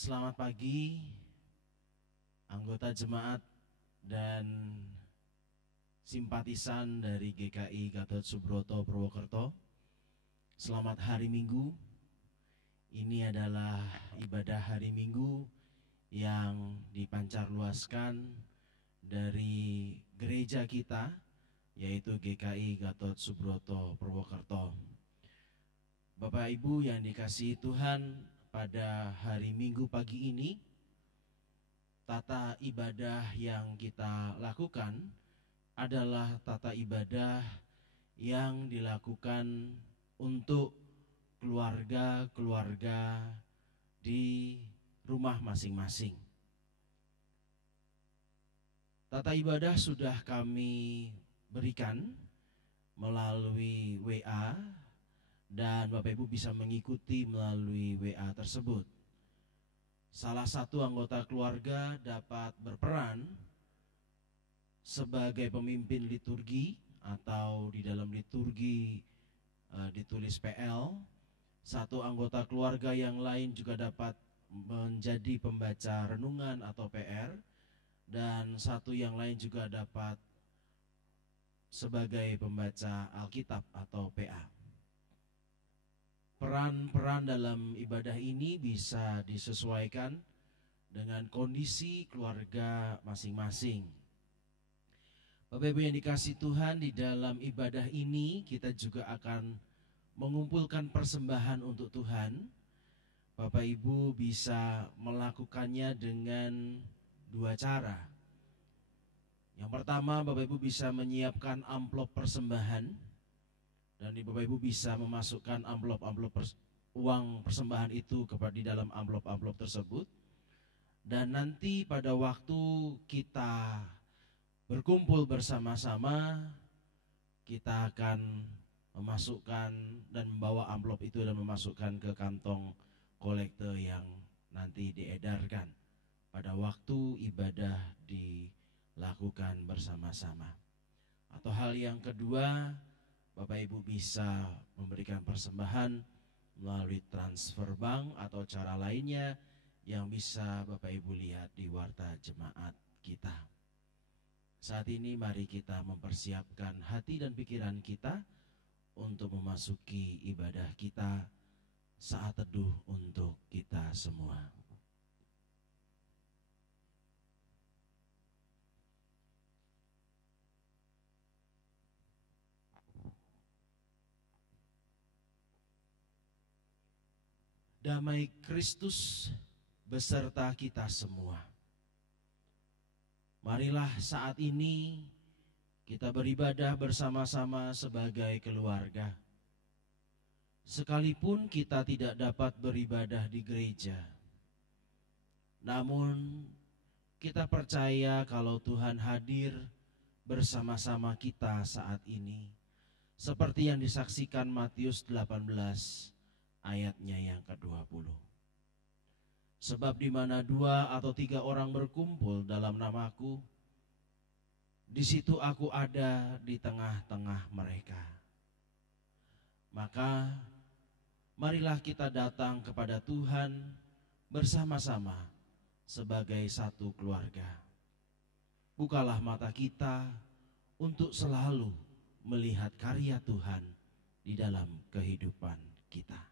Selamat pagi, anggota jemaat dan simpatisan dari GKI Gatot Subroto Purwokerto. Selamat hari Minggu. Ini adalah ibadah hari Minggu yang dipancarluaskan dari gereja kita, yaitu GKI Gatot Subroto Purwokerto. Bapak Ibu yang dikasihi Tuhan, pada hari Minggu pagi ini, tata ibadah yang kita lakukan adalah tata ibadah yang dilakukan untuk keluarga-keluarga di rumah masing-masing. Tata ibadah sudah kami berikan melalui WA, dan Bapak Ibu bisa mengikuti melalui WA tersebut. Salah satu anggota keluarga dapat berperan sebagai pemimpin liturgi, atau di dalam liturgi ditulis PL. Satu anggota keluarga yang lain juga dapat menjadi pembaca renungan atau PR, dan satu yang lain juga dapat sebagai pembaca Alkitab atau PA. Peran-peran dalam ibadah ini bisa disesuaikan dengan kondisi keluarga masing-masing. Bapak Ibu yang dikasihi Tuhan, di dalam ibadah ini kita juga akan mengumpulkan persembahan untuk Tuhan. Bapak Ibu bisa melakukannya dengan dua cara. Yang pertama, Bapak Ibu bisa menyiapkan amplop persembahan, dan Bapak Ibu bisa memasukkan amplop-amplop uang persembahan itu di dalam amplop-amplop tersebut. Dan nanti pada waktu kita berkumpul bersama-sama, kita akan memasukkan dan membawa amplop itu dan memasukkan ke kantong kolekte yang nanti diedarkan pada waktu ibadah dilakukan bersama-sama. Atau hal yang kedua, Bapak Ibu bisa memberikan persembahan melalui transfer bank atau cara lainnya yang bisa Bapak Ibu lihat di warta jemaat kita. Saat ini mari kita mempersiapkan hati dan pikiran kita untuk memasuki ibadah kita, saat teduh untuk kita semua. Damai Kristus beserta kita semua. Marilah saat ini kita beribadah bersama-sama sebagai keluarga. Sekalipun kita tidak dapat beribadah di gereja, namun kita percaya kalau Tuhan hadir bersama-sama kita saat ini, seperti yang disaksikan Matius 18 ayatnya yang ke-20. Sebab di mana 2 atau 3 orang berkumpul dalam namaku, di situ aku ada di tengah-tengah mereka. Maka marilah kita datang kepada Tuhan bersama-sama sebagai satu keluarga. Bukalah mata kita untuk selalu melihat karya Tuhan di dalam kehidupan kita.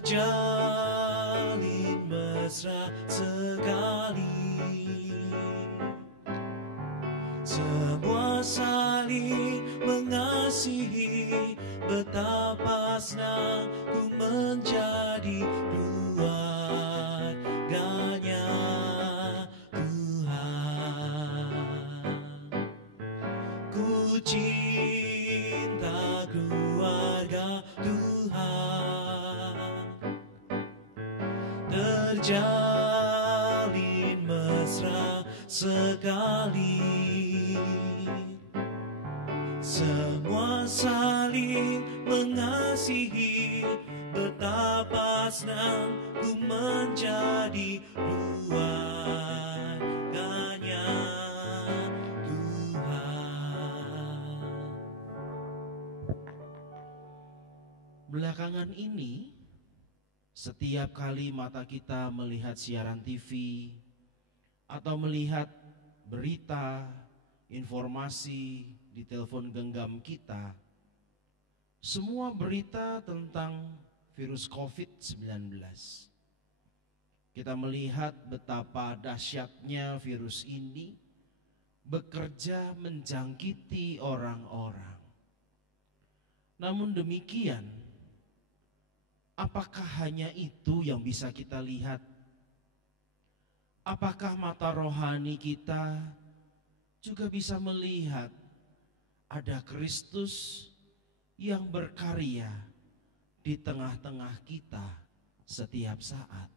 Terjalin mesra sekali, semua saling mengasihi, betapa senang ku menjadi keluarganya Tuhan. Ku cinta keluarga Tuhan, terjalin mesra pasrah sekali. Semua saling mengasihi, betapa senang ku menjadi keluarganya Tuhan. Belakangan ini, setiap kali mata kita melihat siaran TV atau melihat berita, informasi di telepon genggam kita, semua berita tentang virus COVID-19. Kita melihat betapa dahsyatnya virus ini bekerja menjangkiti orang-orang. Namun demikian, apakah hanya itu yang bisa kita lihat? Apakah mata rohani kita juga bisa melihat ada Kristus yang berkarya di tengah-tengah kita setiap saat?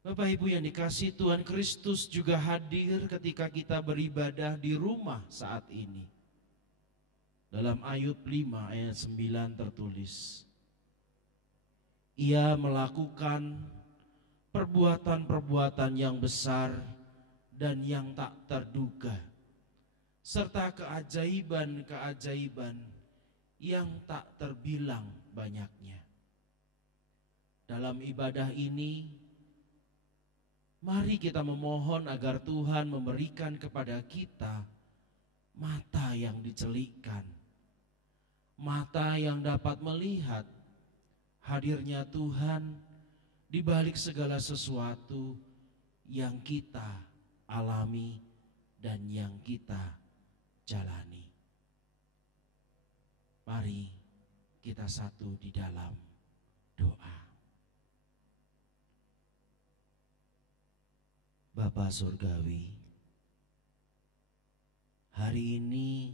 Bapak Ibu yang dikasihi Tuhan, Kristus juga hadir ketika kita beribadah di rumah saat ini. Dalam Ayub 5 ayat 9 tertulis, Ia melakukan perbuatan-perbuatan yang besar dan yang tak terduga, serta keajaiban-keajaiban yang tak terbilang banyaknya. Dalam ibadah ini, mari kita memohon agar Tuhan memberikan kepada kita mata yang dicelikkan, mata yang dapat melihat hadirnya Tuhan di balik segala sesuatu yang kita alami dan yang kita jalani. Mari kita satu di dalam doa. Bapa Surgawi, hari ini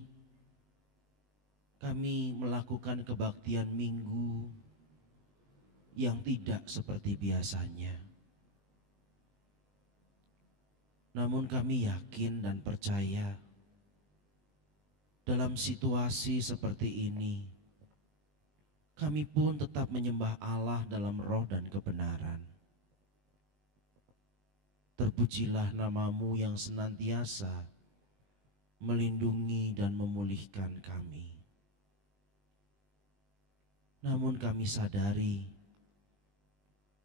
kami melakukan kebaktian minggu yang tidak seperti biasanya. Namun kami yakin dan percaya dalam situasi seperti ini, kami pun tetap menyembah Allah dalam roh dan kebenaran. Terpujilah nama-Mu yang senantiasa melindungi dan memulihkan kami. Namun kami sadari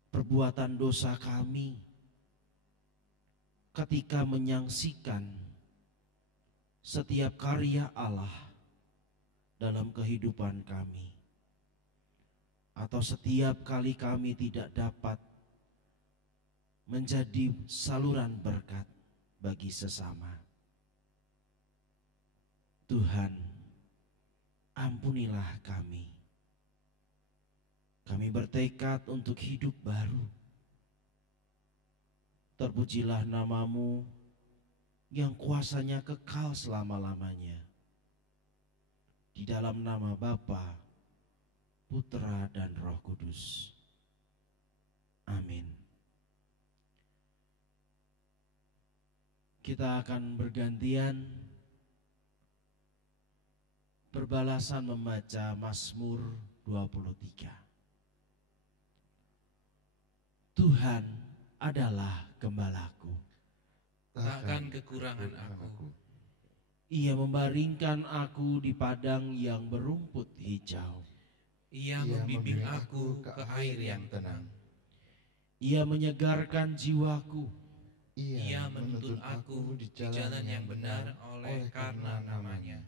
perbuatan dosa kami ketika menyaksikan setiap karya Allah dalam kehidupan kami, atau setiap kali kami tidak dapat menjadi saluran berkat bagi sesama. Tuhan, ampunilah kami. Kami bertekad untuk hidup baru. Terpujilah nama-Mu yang kuasanya kekal selama-lamanya. Di dalam nama Bapa, Putra dan Roh Kudus. Amin. Kita akan bergantian berbalasan membaca Mazmur 23. Tuhan adalah gembalaku, takkan kekurangan aku. Ia membaringkan aku di padang yang berumput hijau. Ia membimbing aku ke air yang tenang. Ia menyegarkan jiwaku. Ia menuntun aku di jalan yang benar oleh karena namanya.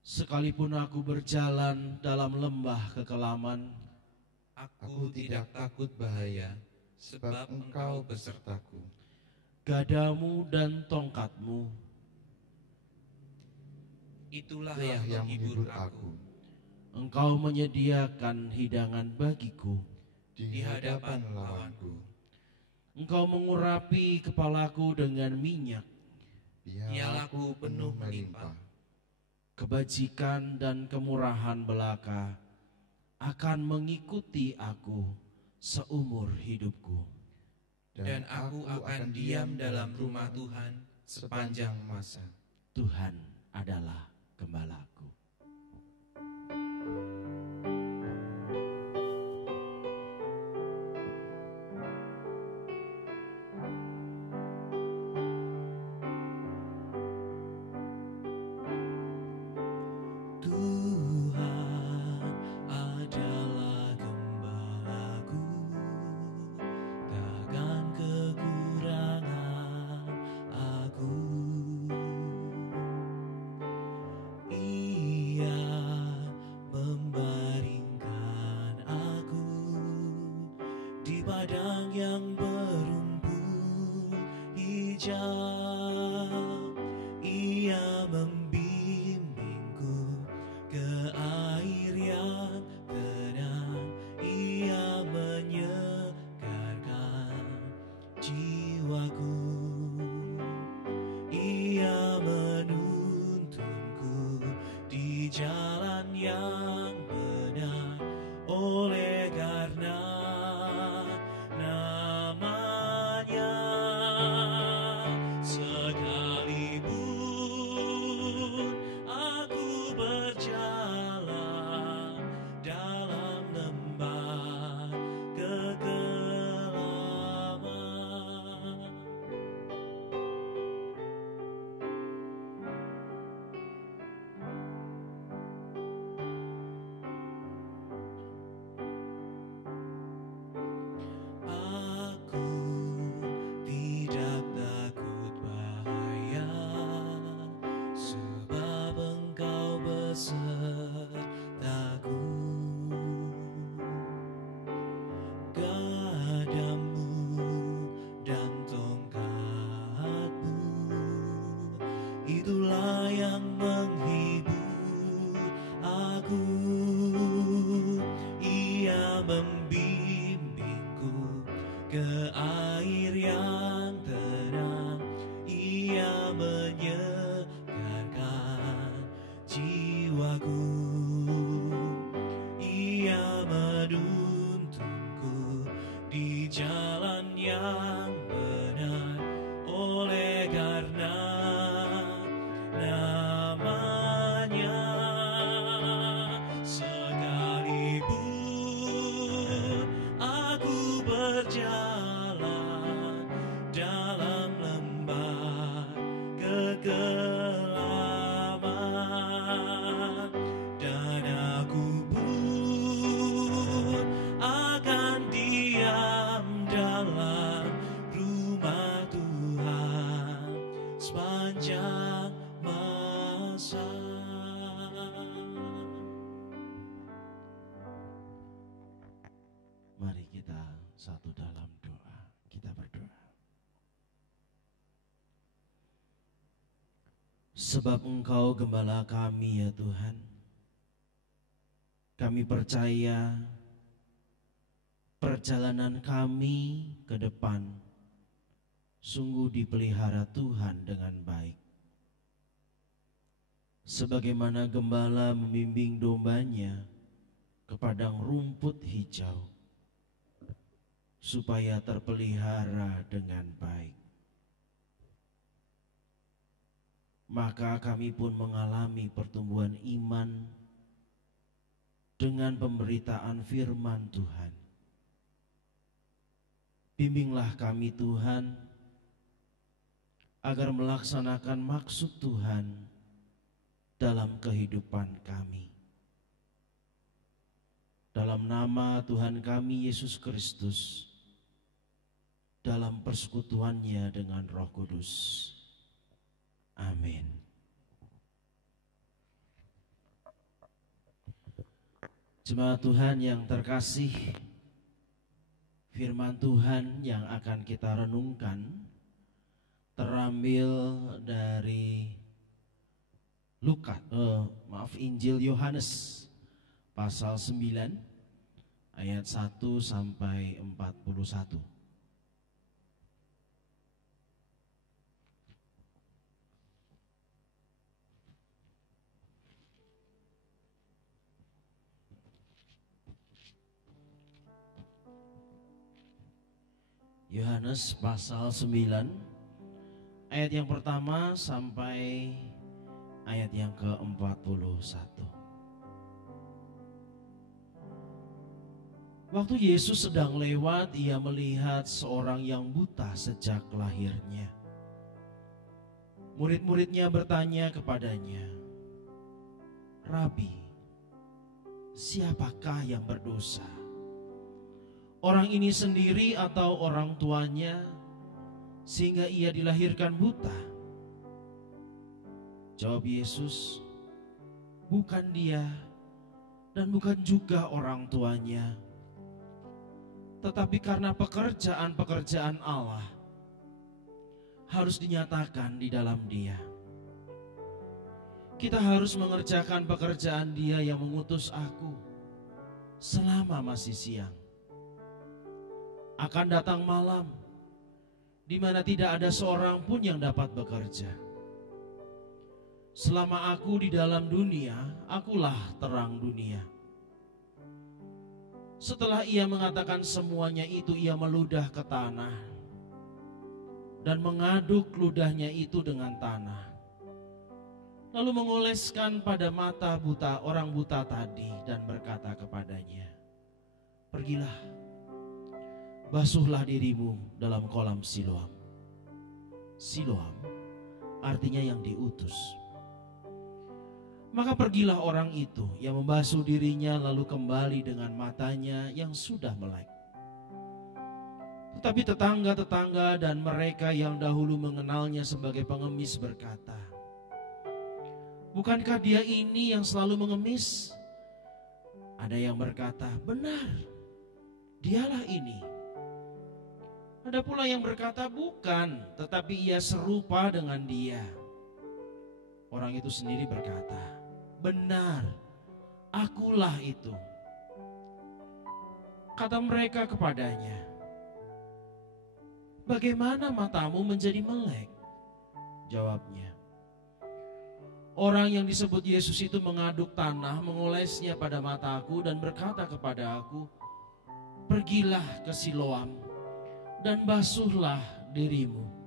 Sekalipun aku berjalan dalam lembah kekelaman, aku tidak takut bahaya, sebab Engkau besertaku. Gadamu dan tongkat-Mu, itulah yang menghibur aku. Engkau menyediakan hidangan bagiku di hadapan lawanku. Engkau mengurapi kepalaku dengan minyak. Pialaku penuh melimpah. Kebajikan dan kemurahan belaka akan mengikuti aku seumur hidupku. Dan aku akan diam dalam rumah Tuhan sepanjang masa. Tuhan adalah gembalaku. Padang yang berumput hijau, Ia membimbingku ke air yang tenang, Ia menyegarkan jiwaku, Ia menuntunku di jalan yang benar, oleh karena itulah yang menghibur aku, Ia membimbingku ke air yang tenang, Ia menyegarkan jiwaku, Ia menuntunku di jalan yang benar, oleh karena namanya. Sekalipun aku berjalan dalam lembah kegelapan, dan aku pun akan diam dalam rumah Tuhan sepanjang masa. Mari kita satu dalam doa, kita berdoa. Sebab Engkau gembala kami ya Tuhan, kami percaya perjalanan kami ke depan sungguh dipelihara Tuhan dengan baik. Sebagaimana gembala membimbing dombanya ke padang rumput hijau, supaya terpelihara dengan baik. Maka kami pun mengalami pertumbuhan iman dengan pemberitaan firman Tuhan. Bimbinglah kami Tuhan, agar melaksanakan maksud Tuhan dalam kehidupan kami. Dalam nama Tuhan kami Yesus Kristus, dalam persekutuannya dengan Roh Kudus. Amin. Jemaat Tuhan yang terkasih, firman Tuhan yang akan kita renungkan terambil dari Injil Yohanes pasal 9 ayat 1 sampai 41. Yohanes pasal 9 ayat yang pertama sampai ayat yang ke-41. Waktu Yesus sedang lewat, ia melihat seorang yang buta sejak lahirnya. Murid-muridnya bertanya kepadanya, "Rabi, siapakah yang berdosa? Orang ini sendiri atau orang tuanya sehingga ia dilahirkan buta?" Jawab Yesus, "Bukan dia dan bukan juga orang tuanya, tetapi karena pekerjaan-pekerjaan Allah harus dinyatakan di dalam dia. Kita harus mengerjakan pekerjaan Dia yang mengutus aku selama masih siang. Akan datang malam di mana tidak ada seorang pun yang dapat bekerja. Selama aku di dalam dunia, akulah terang dunia." Setelah ia mengatakan semuanya itu, ia meludah ke tanah dan mengaduk ludahnya itu dengan tanah. Lalu mengoleskan pada mata buta orang buta tadi dan berkata kepadanya, "Pergilah, basuhlah dirimu dalam kolam Siloam." Siloam artinya yang diutus. Maka pergilah orang itu yang membasuh dirinya lalu kembali dengan matanya yang sudah melek. Tetapi tetangga-tetangga dan mereka yang dahulu mengenalnya sebagai pengemis berkata, "Bukankah dia ini yang selalu mengemis?" Ada yang berkata, "Benar, dialah ini." Ada pula yang berkata, "Bukan, tetapi ia serupa dengan dia." Orang itu sendiri berkata, "Benar, akulah itu." Kata mereka kepadanya, "Bagaimana matamu menjadi melek?" Jawabnya, "Orang yang disebut Yesus itu mengaduk tanah, mengolesnya pada mataku dan berkata kepada aku, 'Pergilah ke Siloam dan basuhlah dirimu.'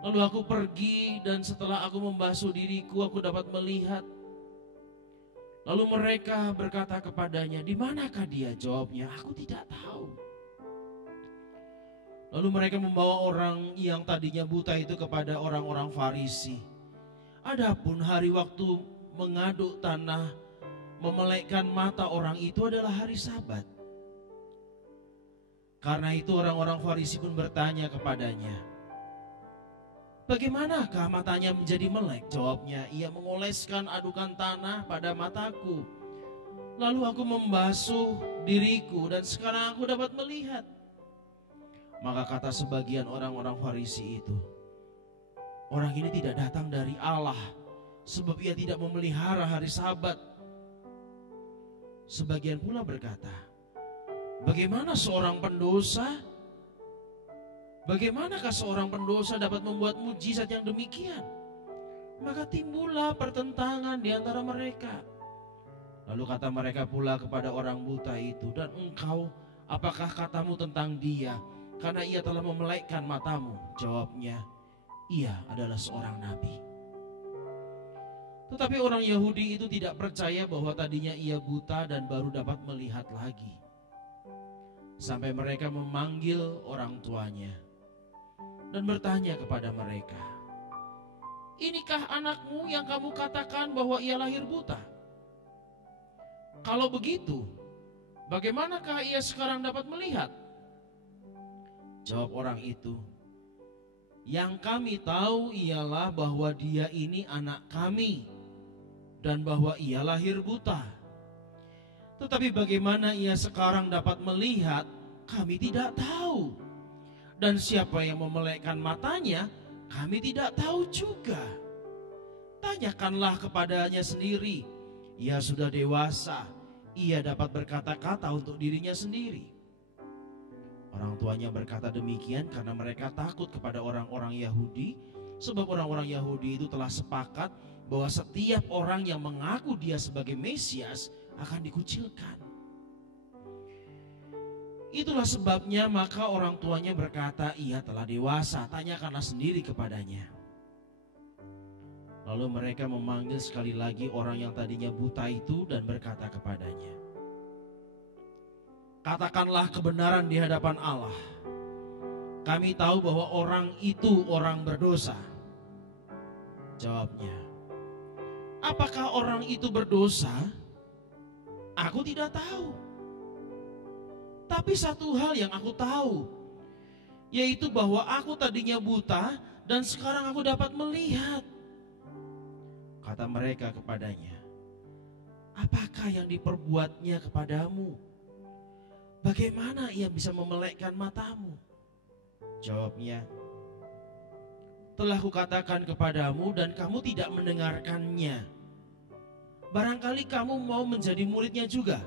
Lalu aku pergi dan setelah aku membasuh diriku, aku dapat melihat." Lalu mereka berkata kepadanya, "Di manakah dia?" Jawabnya, "Aku tidak tahu." Lalu mereka membawa orang yang tadinya buta itu kepada orang-orang Farisi. Adapun hari waktu mengaduk tanah, memelekkan mata orang itu adalah hari Sabat. Karena itu orang-orang Farisi pun bertanya kepadanya, "Bagaimanakah matanya menjadi melek?" Jawabnya, "Ia mengoleskan adukan tanah pada mataku. Lalu aku membasuh diriku dan sekarang aku dapat melihat." Maka kata sebagian orang-orang Farisi itu, "Orang ini tidak datang dari Allah, sebab ia tidak memelihara hari Sabat." Sebagian pula berkata, "Bagaimana seorang pendosa Bagaimanakah seorang pendosa dapat membuat mujizat yang demikian?" Maka timbullah pertentangan di antara mereka. Lalu kata mereka pula kepada orang buta itu, "Dan engkau, apakah katamu tentang dia, karena ia telah memelekkan matamu?" Jawabnya, "Ia adalah seorang nabi." Tetapi orang Yahudi itu tidak percaya bahwa tadinya ia buta dan baru dapat melihat lagi. Sampai mereka memanggil orang tuanya dan bertanya kepada mereka, "Inikah anakmu yang kamu katakan bahwa ia lahir buta? Kalau begitu, bagaimanakah ia sekarang dapat melihat?" Jawab orang itu, "Yang kami tahu ialah bahwa dia ini anak kami dan bahwa ia lahir buta. Tetapi bagaimana ia sekarang dapat melihat, kami tidak tahu. Dan siapa yang memelekkan matanya, kami tidak tahu juga. Tanyakanlah kepadanya sendiri. Ia sudah dewasa, ia dapat berkata-kata untuk dirinya sendiri." Orang tuanya berkata demikian karena mereka takut kepada orang-orang Yahudi, sebab orang-orang Yahudi itu telah sepakat bahwa setiap orang yang mengaku dia sebagai Mesias akan dikucilkan. Itulah sebabnya maka orang tuanya berkata, ia telah dewasa, tanyakanlah sendiri kepadanya. Lalu mereka memanggil sekali lagi orang yang tadinya buta itu dan berkata kepadanya, katakanlah kebenaran di hadapan Allah. Kami tahu bahwa orang itu orang berdosa. Jawabnya, apakah orang itu berdosa? Aku tidak tahu. Tapi satu hal yang aku tahu, yaitu bahwa aku tadinya buta dan sekarang aku dapat melihat. Kata mereka kepadanya, apakah yang diperbuatnya kepadamu? Bagaimana ia bisa memelekkan matamu? Jawabnya, telah kukatakan kepadamu dan kamu tidak mendengarkannya. Barangkali kamu mau menjadi muridnya juga.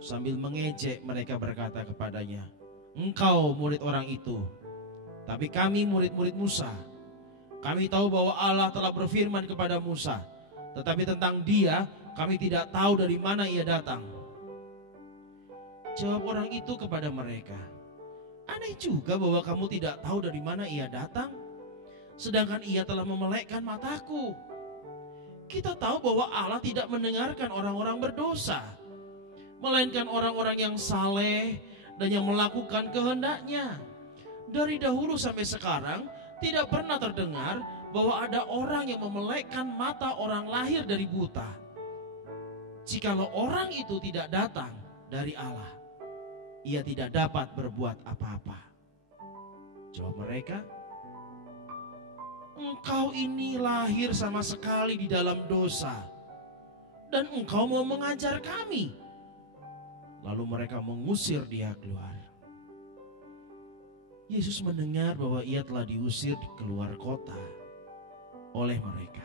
Sambil mengejek mereka berkata kepadanya, engkau murid orang itu, tapi kami murid-murid Musa. Kami tahu bahwa Allah telah berfirman kepada Musa, tetapi tentang dia kami tidak tahu dari mana ia datang. Jawab orang itu kepada mereka, aneh juga bahwa kamu tidak tahu dari mana ia datang, sedangkan ia telah memelekkan mataku. Kita tahu bahwa Allah tidak mendengarkan orang-orang berdosa, melainkan orang-orang yang saleh dan yang melakukan kehendaknya. Dari dahulu sampai sekarang tidak pernah terdengar bahwa ada orang yang memelekkan mata orang lahir dari buta. Jikalau orang itu tidak datang dari Allah, ia tidak dapat berbuat apa-apa. Jawab mereka, engkau ini lahir sama sekali di dalam dosa, dan engkau mau mengajar kami. Lalu mereka mengusir dia keluar. Yesus mendengar bahwa ia telah diusir keluar kota oleh mereka.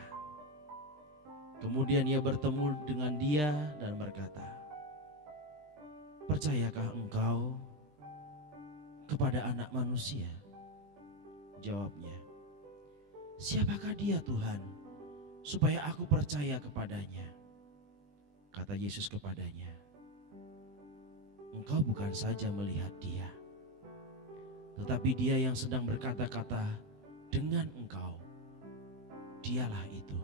Kemudian ia bertemu dengan dia dan berkata, percayakah engkau kepada Anak Manusia? Jawabnya, siapakah dia Tuhan, supaya aku percaya kepadanya? Kata Yesus kepadanya, engkau bukan saja melihat dia, tetapi dia yang sedang berkata-kata dengan engkau, dialah itu.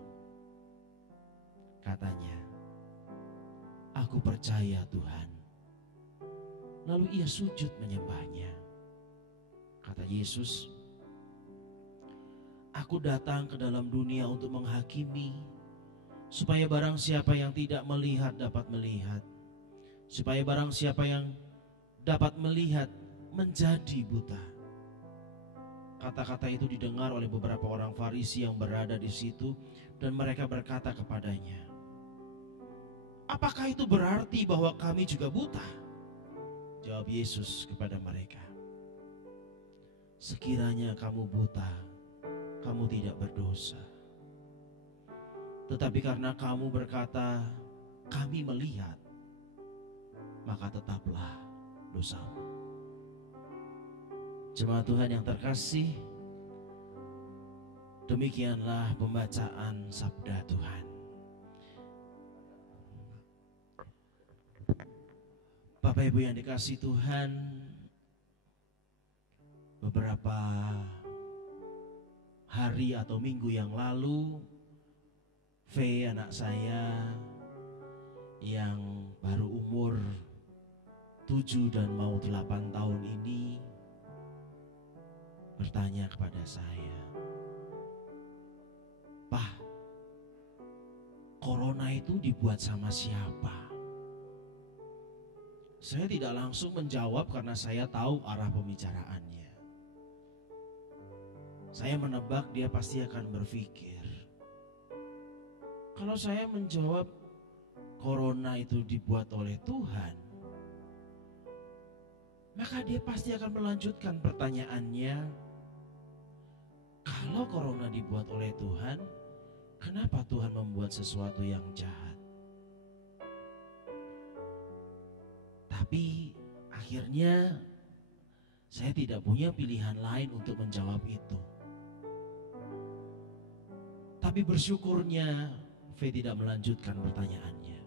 Katanya, aku percaya Tuhan. Lalu ia sujud menyembahnya. Kata Yesus, aku datang ke dalam dunia untuk menghakimi, supaya barang siapa yang tidak melihat dapat melihat, supaya barang siapa yang dapat melihat menjadi buta. Kata-kata itu didengar oleh beberapa orang Farisi yang berada di situ, dan mereka berkata kepadanya, apakah itu berarti bahwa kami juga buta? Jawab Yesus kepada mereka, sekiranya kamu buta, kamu tidak berdosa. Tetapi karena kamu berkata, kami melihat, maka tetaplah dosamu. Jemaat Tuhan yang terkasih, demikianlah pembacaan sabda Tuhan. Bapak Ibu yang dikasihi Tuhan, beberapa hari atau minggu yang lalu, V anak saya yang baru umur 7 dan mau 8 tahun ini bertanya kepada saya, Pak, corona itu dibuat sama siapa? Saya tidak langsung menjawab karena saya tahu arah pembicaraannya. Saya menebak dia pasti akan berpikir, kalau saya menjawab corona itu dibuat oleh Tuhan, maka dia pasti akan melanjutkan pertanyaannya, kalau corona dibuat oleh Tuhan, kenapa Tuhan membuat sesuatu yang jahat? Tapi akhirnya saya tidak punya pilihan lain untuk menjawab itu. Tapi bersyukurnya V tidak melanjutkan pertanyaannya.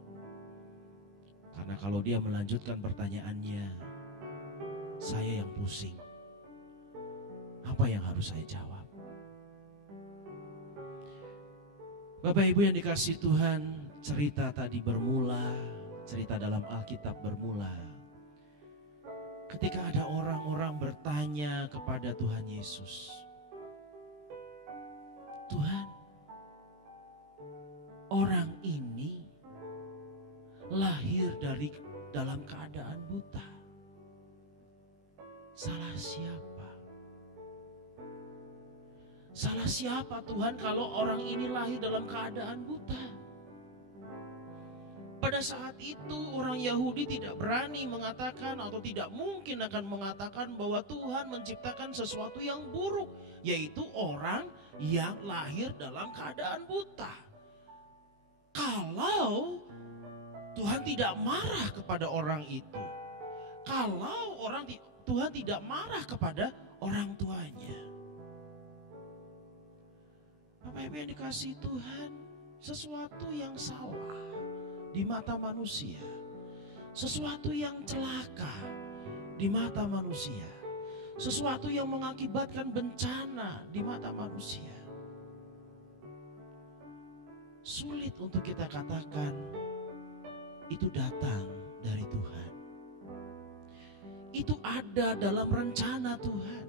Karena kalau dia melanjutkan pertanyaannya, saya yang pusing. Apa yang harus saya jawab? Bapak Ibu yang dikasihi Tuhan, cerita tadi bermula, cerita dalam Alkitab bermula ketika ada orang-orang bertanya kepada Tuhan Yesus, Tuhan, orang ini lahir dari dalam keadaan buta. Salah siapa? Salah siapa Tuhan kalau orang ini lahir dalam keadaan buta? Pada saat itu orang Yahudi tidak berani mengatakan atau tidak mungkin akan mengatakan bahwa Tuhan menciptakan sesuatu yang buruk, yaitu orang yang lahir dalam keadaan buta. Kalau Tuhan tidak marah kepada orang itu, kalau Tuhan tidak marah kepada orang tuanya. Bapak Ibu yang dikasihi Tuhan, sesuatu yang salah di mata manusia, sesuatu yang celaka di mata manusia, sesuatu yang mengakibatkan bencana di mata manusia, sulit untuk kita katakan itu datang dari Tuhan. Itu ada dalam rencana Tuhan.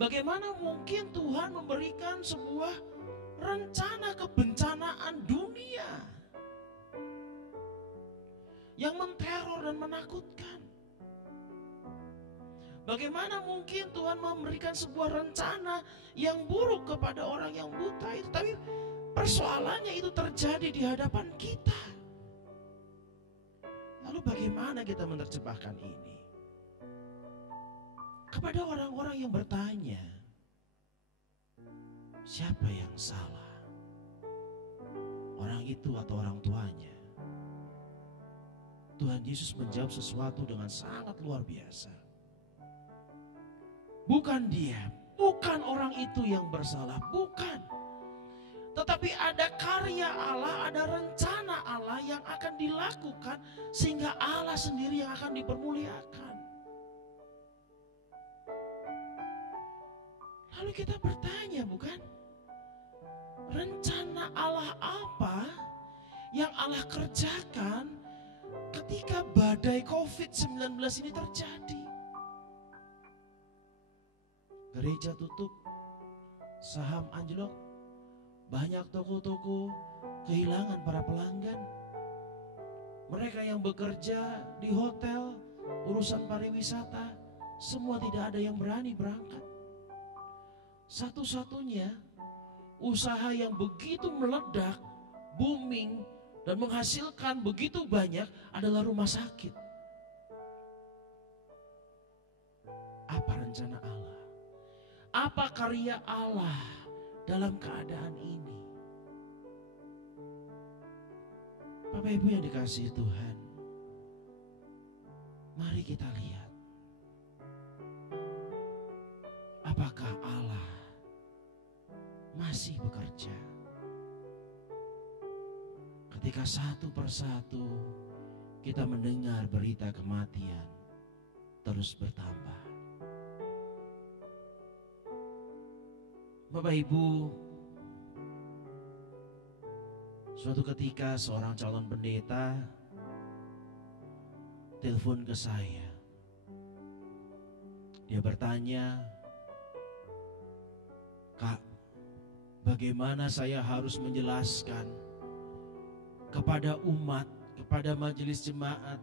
Bagaimana mungkin Tuhan memberikan sebuah rencana kebencanaan dunia yang menteror dan menakutkan? Bagaimana mungkin Tuhan memberikan sebuah rencana yang buruk kepada orang yang buta itu? Tapi persoalannya itu terjadi di hadapan kita. Lalu bagaimana kita menerjemahkan ini? Kepada orang-orang yang bertanya, siapa yang salah? Orang itu atau orang tuanya? Tuhan Yesus menjawab sesuatu dengan sangat luar biasa. Bukan dia, bukan orang itu yang bersalah, bukan. Tetapi ada karya Allah, ada rencana Allah yang akan dilakukan sehingga Allah sendiri yang akan dipermuliakan. Lalu kita bertanya, bukan? Rencana Allah apa yang Allah kerjakan ketika badai COVID-19 ini terjadi? Gereja tutup, saham anjlok, banyak toko-toko kehilangan para pelanggan. Mereka yang bekerja di hotel, urusan pariwisata, semua tidak ada yang berani berangkat. Satu-satunya usaha yang begitu meledak, booming, dan menghasilkan begitu banyak adalah rumah sakit. Apa rencana Allah? Apa karya Allah dalam keadaan ini? Bapak Ibu yang dikasihi Tuhan, mari kita lihat. Apakah Allah masih bekerja ketika satu persatu kita mendengar berita kematian terus bertambah? Bapak Ibu, suatu ketika seorang calon pendeta telepon ke saya. Dia bertanya, "Kak, bagaimana saya harus menjelaskan kepada umat, kepada majelis jemaat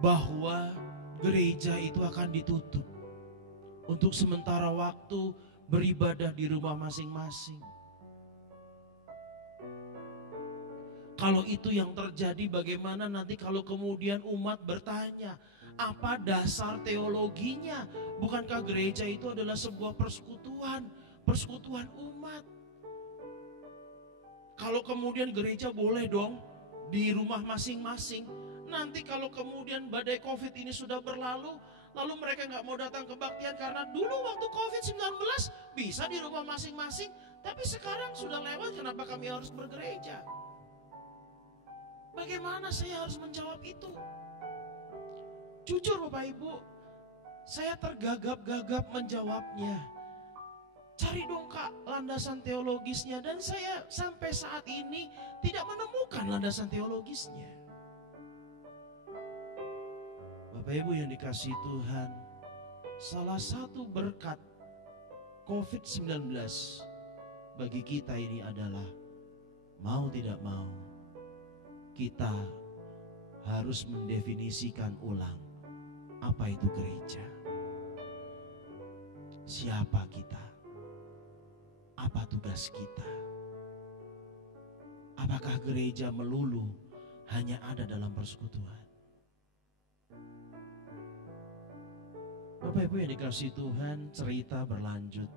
bahwa gereja itu akan ditutup untuk sementara waktu beribadah di rumah masing-masing? Kalau itu yang terjadi, bagaimana nanti kalau kemudian umat bertanya, apa dasar teologinya? Bukankah gereja itu adalah sebuah persekutuan umat? Kalau kemudian gereja boleh dong di rumah masing-masing, nanti kalau kemudian badai COVID ini sudah berlalu, lalu mereka nggak mau datang kebaktian karena dulu waktu COVID-19 bisa di rumah masing-masing, tapi sekarang sudah lewat, kenapa kami harus bergereja?" Bagaimana saya harus menjawab itu? Jujur Bapak Ibu, saya tergagap-gagap menjawabnya. Cari dong Kak landasan teologisnya, dan saya sampai saat ini tidak menemukan landasan teologisnya. Bapak Ibu yang dikasihi Tuhan, salah satu berkat COVID-19 bagi kita ini adalah mau tidak mau kita harus mendefinisikan ulang apa itu gereja. Siapa kita? Apa tugas kita? Apakah gereja melulu hanya ada dalam persekutuan? Bapak Ibu yang dikasihi Tuhan, cerita berlanjut.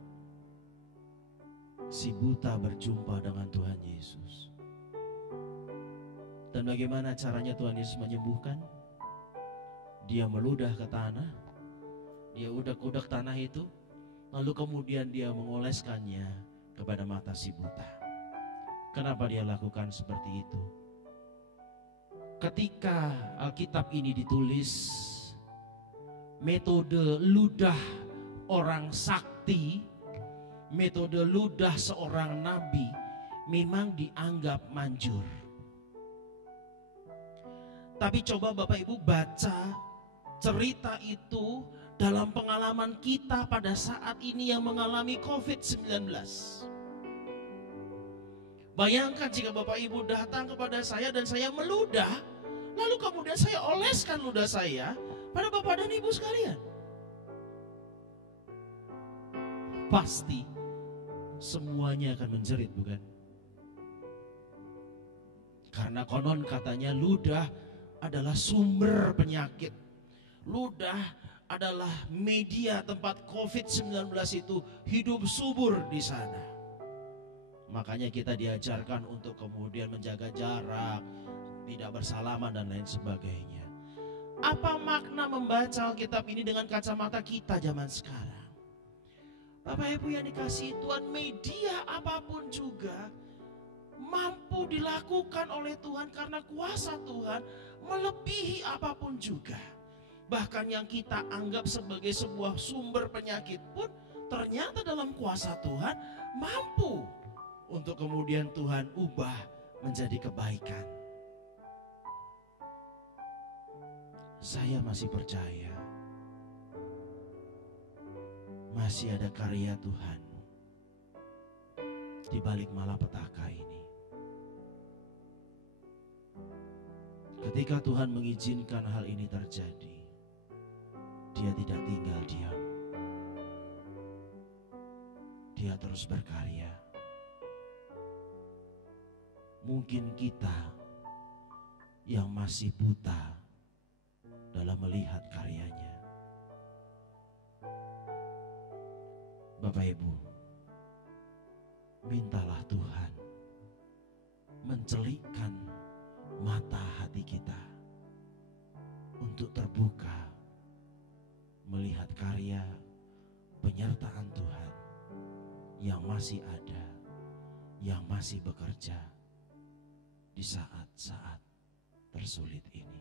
Si buta berjumpa dengan Tuhan Yesus. Dan bagaimana caranya Tuhan Yesus menyembuhkan? Dia meludah ke tanah, dia udak-udak tanah itu, lalu kemudian dia mengoleskannya kepada mata si buta. Kenapa dia lakukan seperti itu? Ketika Alkitab ini ditulis, metode ludah orang sakti, metode ludah seorang nabi memang dianggap manjur. Tapi coba Bapak Ibu baca cerita itu dalam pengalaman kita pada saat ini yang mengalami COVID-19. Bayangkan jika Bapak Ibu datang kepada saya dan saya meludah, lalu kemudian saya oleskan ludah saya pada Bapak dan Ibu sekalian. Pasti semuanya akan menjerit, bukan? Karena konon katanya ludah adalah sumber penyakit. Ludah adalah media tempat COVID-19 itu hidup subur di sana. Makanya kita diajarkan untuk kemudian menjaga jarak, tidak bersalaman dan lain sebagainya. Apa makna membaca Alkitab ini dengan kacamata kita zaman sekarang? Bapak Ibu yang dikasihi Tuhan, media apapun juga mampu dilakukan oleh Tuhan karena kuasa Tuhan melebihi apapun juga. Bahkan yang kita anggap sebagai sebuah sumber penyakit pun ternyata dalam kuasa Tuhan mampu untuk kemudian Tuhan ubah menjadi kebaikan. Saya masih percaya masih ada karya Tuhan di balik malapetaka ini. Ketika Tuhan mengizinkan hal ini terjadi, Dia tidak tinggal diam. Dia terus berkarya. Mungkin kita yang masih buta dalam melihat karyanya. Bapak Ibu, mintalah Tuhan mencelikkan mata hati kita untuk terbuka melihat karya penyertaan Tuhan yang masih ada, yang masih bekerja di saat-saat tersulit ini.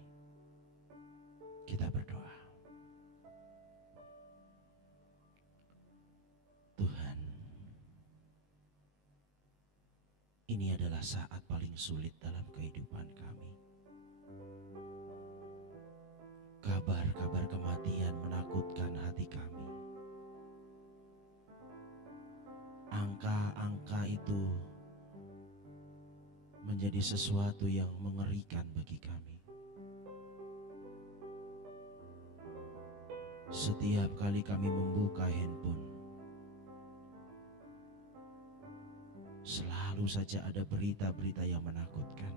Kita berdoa. Tuhan, ini adalah saat paling sulit dalam kehidupan kami. Kabar-kabar kematian menakutkan hati kami. Angka-angka itu menjadi sesuatu yang mengerikan bagi kami. Setiap kali kami membuka handphone, selalu saja ada berita-berita yang menakutkan.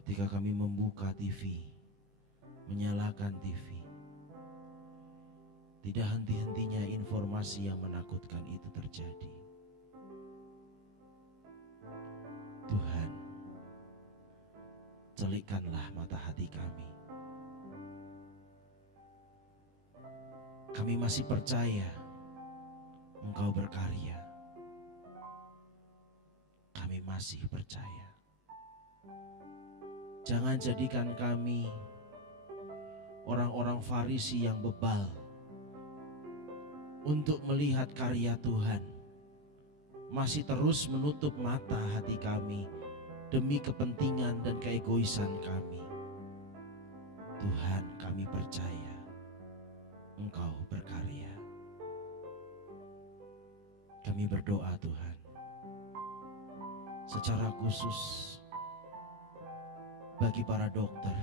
Ketika kami membuka TV, menyalakan TV, tidak henti-hentinya informasi yang menakutkan itu terjadi. Tuhan, celikkanlah mata hati kami. Kami masih percaya Engkau berkarya. Kami masih percaya. Jangan jadikan kami orang-orang Farisi yang bebal untuk melihat karya Tuhan, masih terus menutup mata hati kami demi kepentingan dan keegoisan kami. Tuhan, kami percaya Engkau berkarya. Kami berdoa Tuhan, secara khusus bagi para dokter,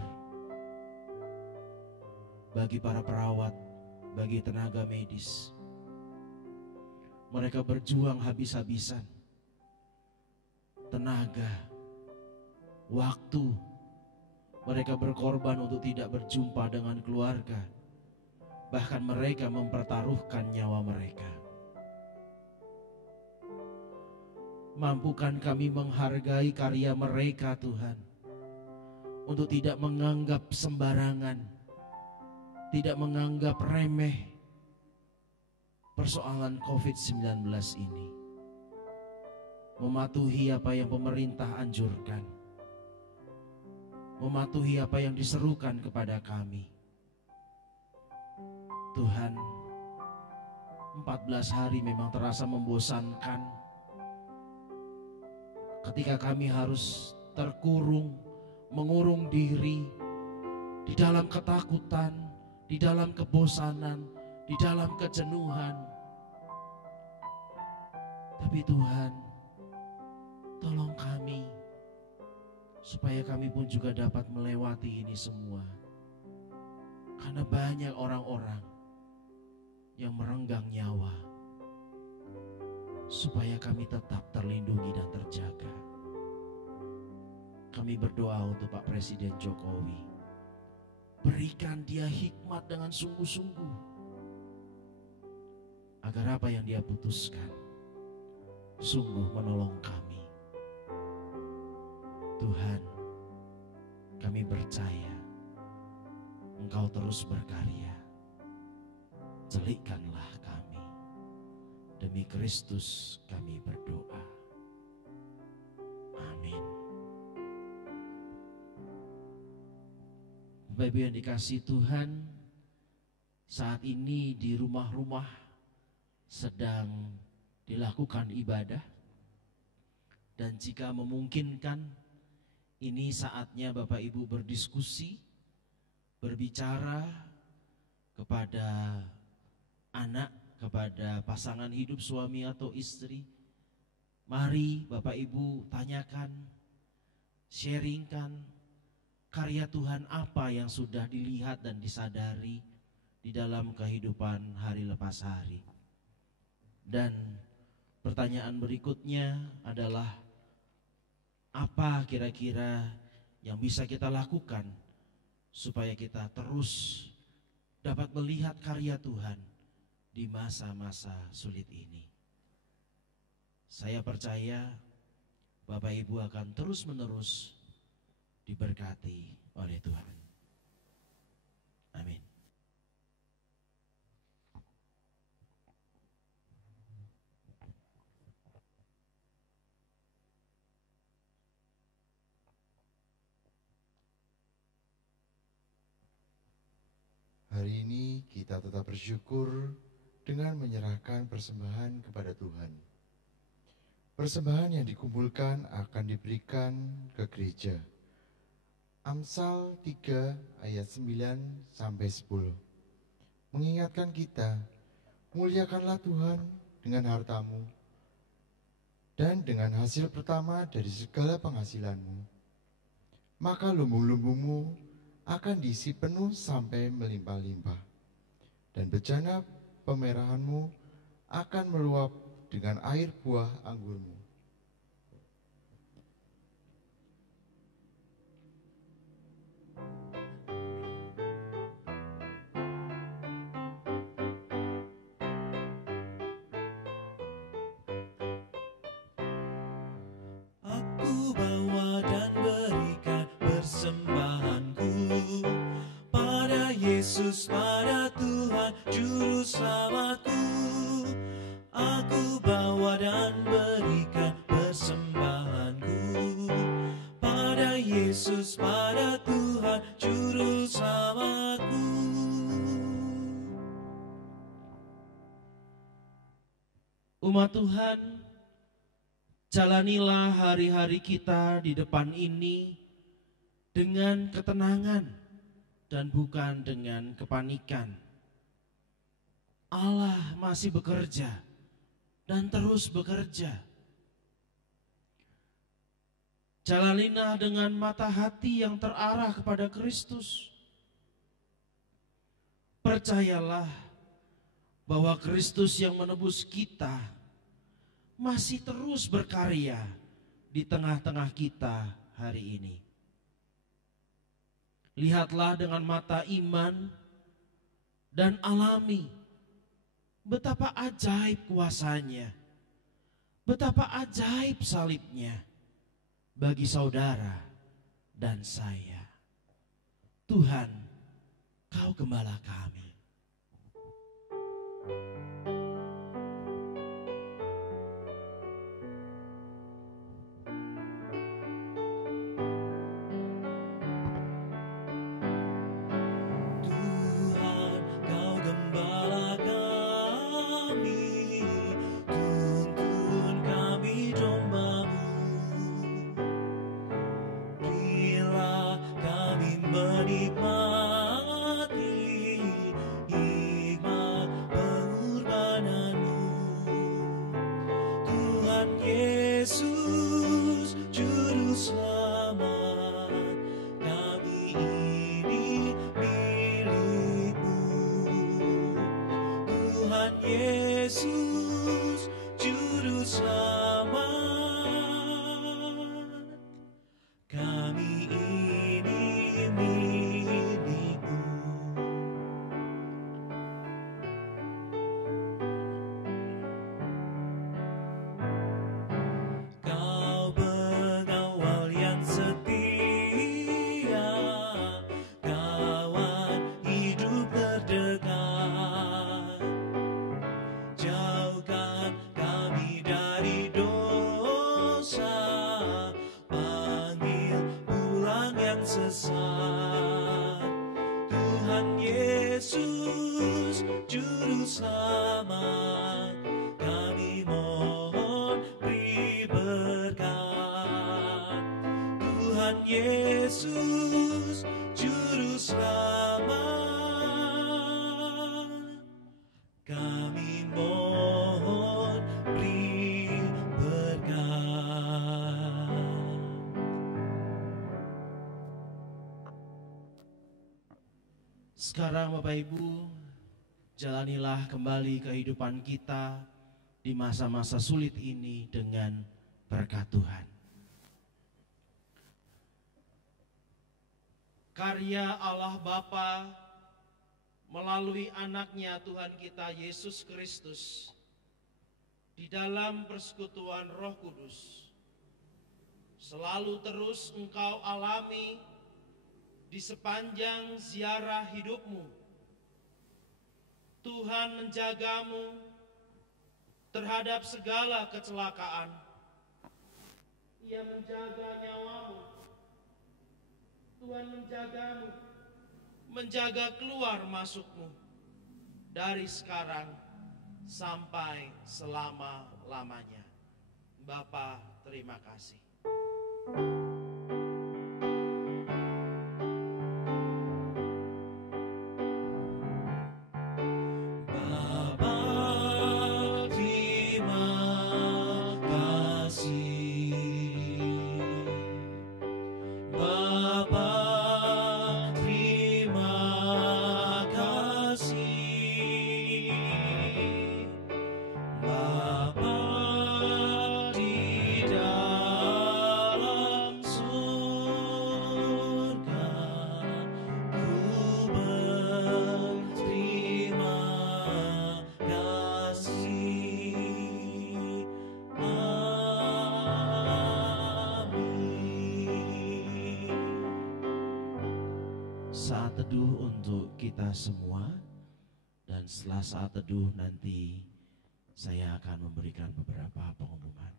bagi para perawat, bagi tenaga medis. Mereka berjuang habis-habisan, tenaga, waktu. Mereka berkorban untuk tidak berjumpa dengan keluarga. Bahkan mereka mempertaruhkan nyawa mereka. Mampukan kami menghargai karya mereka Tuhan, untuk tidak menganggap sembarangan, tidak menganggap remeh persoalan COVID-19 ini. Mematuhi apa yang pemerintah anjurkan, mematuhi apa yang diserukan kepada kami. Tuhan, 14 hari memang terasa membosankan ketika kami harus terkurung, mengurung diri di dalam ketakutan, di dalam kebosanan, di dalam kejenuhan. Tapi Tuhan, tolong kami supaya kami pun juga dapat melewati ini semua. Karena banyak orang-orang yang merenggang nyawa supaya kami tetap terlindungi dan terjaga. Kami berdoa untuk Pak Presiden Jokowi. Berikan dia hikmat dengan sungguh-sungguh, agar apa yang dia putuskan sungguh menolong kami. Tuhan, kami percaya Engkau terus berkarya. Celikkanlah kami. Demi Kristus kami berdoa. Amin. Bapak Ibu yang dikasihi Tuhan, saat ini di rumah-rumah sedang dilakukan ibadah. Dan jika memungkinkan, ini saatnya Bapak Ibu berdiskusi, berbicara kepada anak, kepada pasangan hidup suami atau istri. Mari Bapak Ibu tanyakan, sharingkan karya Tuhan apa yang sudah dilihat dan disadari di dalam kehidupan hari lepas hari. Dan pertanyaan berikutnya adalah, apa kira-kira yang bisa kita lakukan supaya kita terus dapat melihat karya Tuhan di masa-masa sulit ini. Saya percaya Bapak Ibu akan terus-menerus diberkati oleh Tuhan. Amin. Hari ini kita tetap bersyukur dengan menyerahkan persembahan kepada Tuhan. Persembahan yang dikumpulkan akan diberikan ke gereja. Amsal 3 ayat 9-10 mengingatkan kita, muliakanlah Tuhan dengan hartamu dan dengan hasil pertama dari segala penghasilanmu. Maka lumbung-lumbungmu akan diisi penuh sampai melimpah-limpah, dan bejana pemerahanmu akan meluap dengan air buah anggurmu. Aku bawa dan berikan persembahanku pada Yesus, pada Tuhan Juru Selamatku. Aku bawa dan berikan persembahanku pada Yesus, pada Tuhan Juru Selamatku. Umat Tuhan, jalanilah hari-hari kita di depan ini dengan ketenangan dan bukan dengan kepanikan. Allah masih bekerja dan terus bekerja. Jalanilah dengan mata hati yang terarah kepada Kristus. Percayalah bahwa Kristus yang menebus kita masih terus berkarya di tengah-tengah kita hari ini. Lihatlah dengan mata iman dan alami betapa ajaib kuasanya, betapa ajaib salibnya bagi saudara dan saya. Tuhan, Kau gembala kami. Tuhan, Kau gembala kami, tuntun kami domba-Mu. Berilah kami menikmati hikmat pengorbanan-Mu. Tuhan Yesus, Juru Selamat, kami ini milik-Mu. Tuhan Yesus, Juru Selamat, kami ini milik-Mu. Kau pengawal yang setia, kawan hidup terdekat. Jauhkan kami dari dosa, panggil pulang yang sesat. Tuhan Yesus, Juru Selamat, kami mohon beri berkat. Tuhan Yesus, Juru Selamat, kami mohon beri berkat. Sekarang Bapak Ibu, jalanilah kembali kehidupan kita di masa-masa sulit ini dengan berkat Tuhan. Karya Allah Bapa melalui anaknya Tuhan kita Yesus Kristus di dalam persekutuan Roh Kudus selalu terus Engkau alami di sepanjang ziarah hidupmu. Tuhan menjagamu terhadap segala kecelakaan. Ia menjaga nyawamu. Tuhan menjagamu, menjaga keluar masukmu dari sekarang sampai selama-lamanya. Bapa, terima kasih. Bapa, terima kasih. Bapa, terima kasih. Bapa di dalam surga, ku berterima kasih. Amin. Saat teduh untuk kita semua, dan setelah saat teduh nanti saya akan memberikan beberapa pengumuman.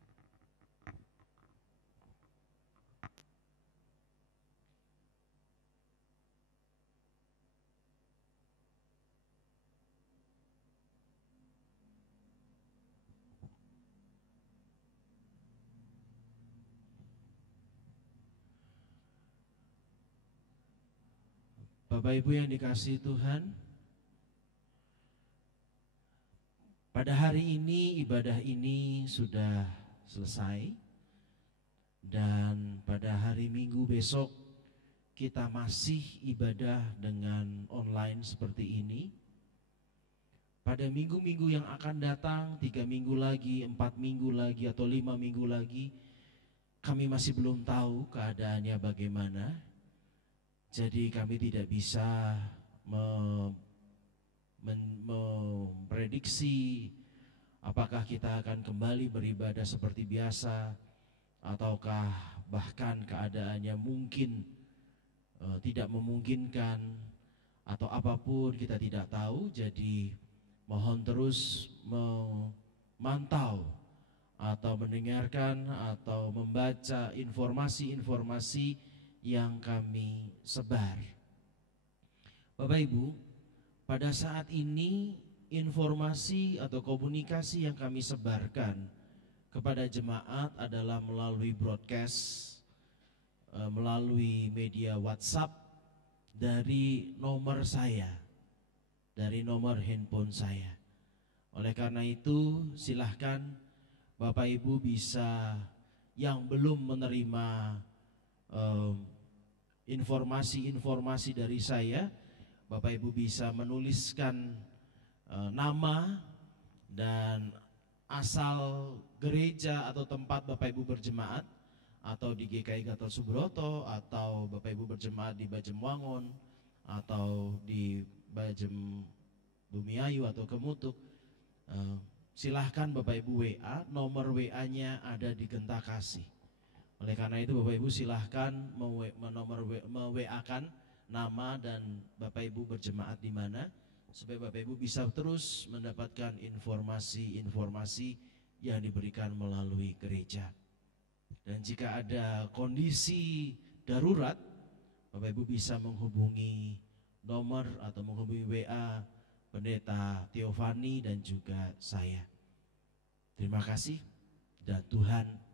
Bapak Ibu yang dikasihi Tuhan, pada hari ini ibadah ini sudah selesai, dan pada hari Minggu besok kita masih ibadah dengan online seperti ini. Pada minggu-minggu yang akan datang, 3 minggu lagi, 4 minggu lagi, atau 5 minggu lagi, kami masih belum tahu keadaannya bagaimana. Jadi kami tidak bisa memprediksi apakah kita akan kembali beribadah seperti biasa, ataukah bahkan keadaannya mungkin tidak memungkinkan, atau apapun kita tidak tahu. Jadi mohon terus memantau atau mendengarkan atau membaca informasi-informasi yang kami sebar. Bapak Ibu, pada saat ini informasi atau komunikasi yang kami sebarkan kepada jemaat adalah melalui broadcast, melalui media WhatsApp dari nomor saya, dari nomor handphone saya. Oleh karena itu, silahkan Bapak Ibu bisa, yang belum menerima informasi-informasi dari saya, Bapak Ibu bisa menuliskan nama dan asal gereja atau tempat Bapak Ibu berjemaat, atau di GKI Gatot Subroto, atau Bapak Ibu berjemaat di Bajem Wangon, atau di Bajem Bumiayu atau Kemutuk. Silahkan Bapak Ibu WA, nomor WA-nya ada di Genta Kasih. Oleh karena itu Bapak Ibu silahkan me-WA-kan nama dan Bapak Ibu berjemaat di mana, supaya Bapak Ibu bisa terus mendapatkan informasi-informasi yang diberikan melalui gereja. Dan jika ada kondisi darurat, Bapak Ibu bisa menghubungi nomor atau menghubungi WA Pendeta Theophani dan juga saya. Terima kasih, dan Tuhan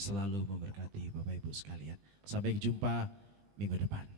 selalu memberkati Bapak Ibu sekalian. Sampai jumpa minggu depan.